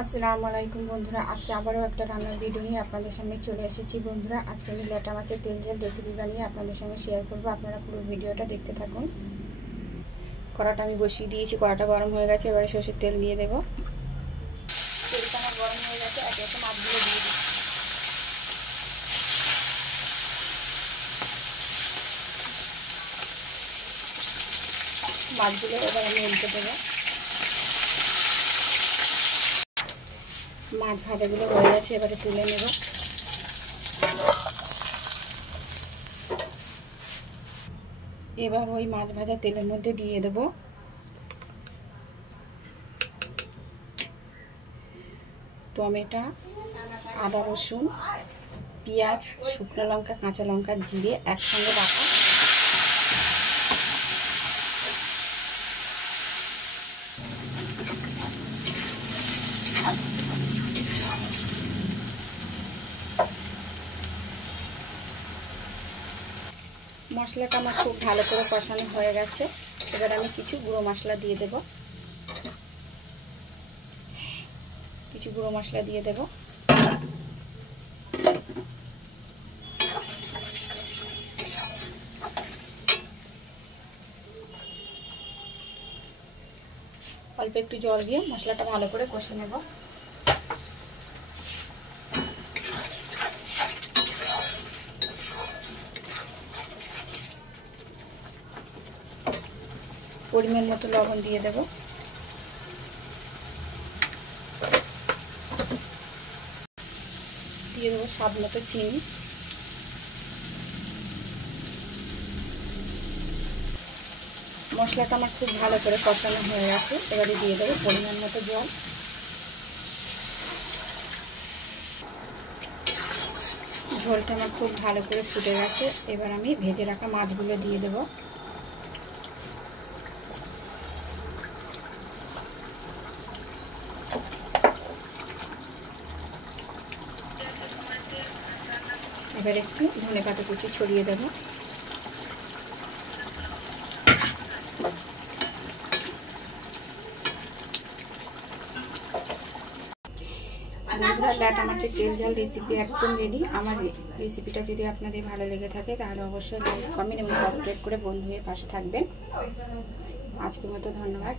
আসসালামু আলাইকুম বন্ধুরা, আজকে আবারও একটা রান্নার ভিডিও নিয়ে আপনাদের সামনে চলে এসেছি। বন্ধুরা, আজকে আমি ল্যাটা মাছের তেল ঝাল রেসিপি বানিয়ে আপনাদের সঙ্গে শেয়ার করব। আপনারা পুরো ভিডিওটা দেখতে থাকুন। কড়াটা আমি বসিয়ে দিয়েছি, কড়াটা গরম হয়ে গেছে। এবার সরষের তেল দিয়ে দেবো। তেলটা আমার গরম হয়ে গেছে, একে একে মাছগুলো দিয়ে দিই। মাছগুলো এবার আমি উল্টে দেবো। মাছ ভাজাগুলো হয়ে গেছে, এবারে তুলে নেব। এবার ওই মাছ ভাজা তেলের মধ্যে দিয়ে দেব টমেটো, আদা, রসুন, পেঁয়াজ, শুকনো লঙ্কা, কাঁচা লঙ্কা, জিরে একসঙ্গে বাটা। মশলাটা আমার খুব ভালো করে কষানো হয়ে গেছে। এবার আমি কিছু গুঁড়ো মশলা দিয়ে দেব। অল্প একটু জল দিয়ে মশলাটা ভালো করে কষে নেব। পরিমাণ মতো লবণ দিয়ে দেব। দিয়ে দেবো স্বাদ মতো চিনি। মশলাটা আমার খুব ভালো করে কষানো হয়ে গেছে। এবারে দিয়ে দেবো পরিমাণ মতো জল। ঝোলটা আমার খুব ভালো করে ফুটে গেছে। এবার আমি ভেজে রাখা মাছগুলো দিয়ে দেবো। এবার একটু ধনেপাতা কুচি ছড়িয়ে দেব। ল্যাটা মাছের তেল ঝাল রেসিপি একদম রেডি। আমার রেসিপিটা যদি আপনাদের ভালো লেগে থাকে তাহলে অবশ্যই লাইক, কমেন্ট এবং সাবস্ক্রাইব করে বন্ধু হয়ে পাশে থাকবেন। আজকের মতো ধন্যবাদ।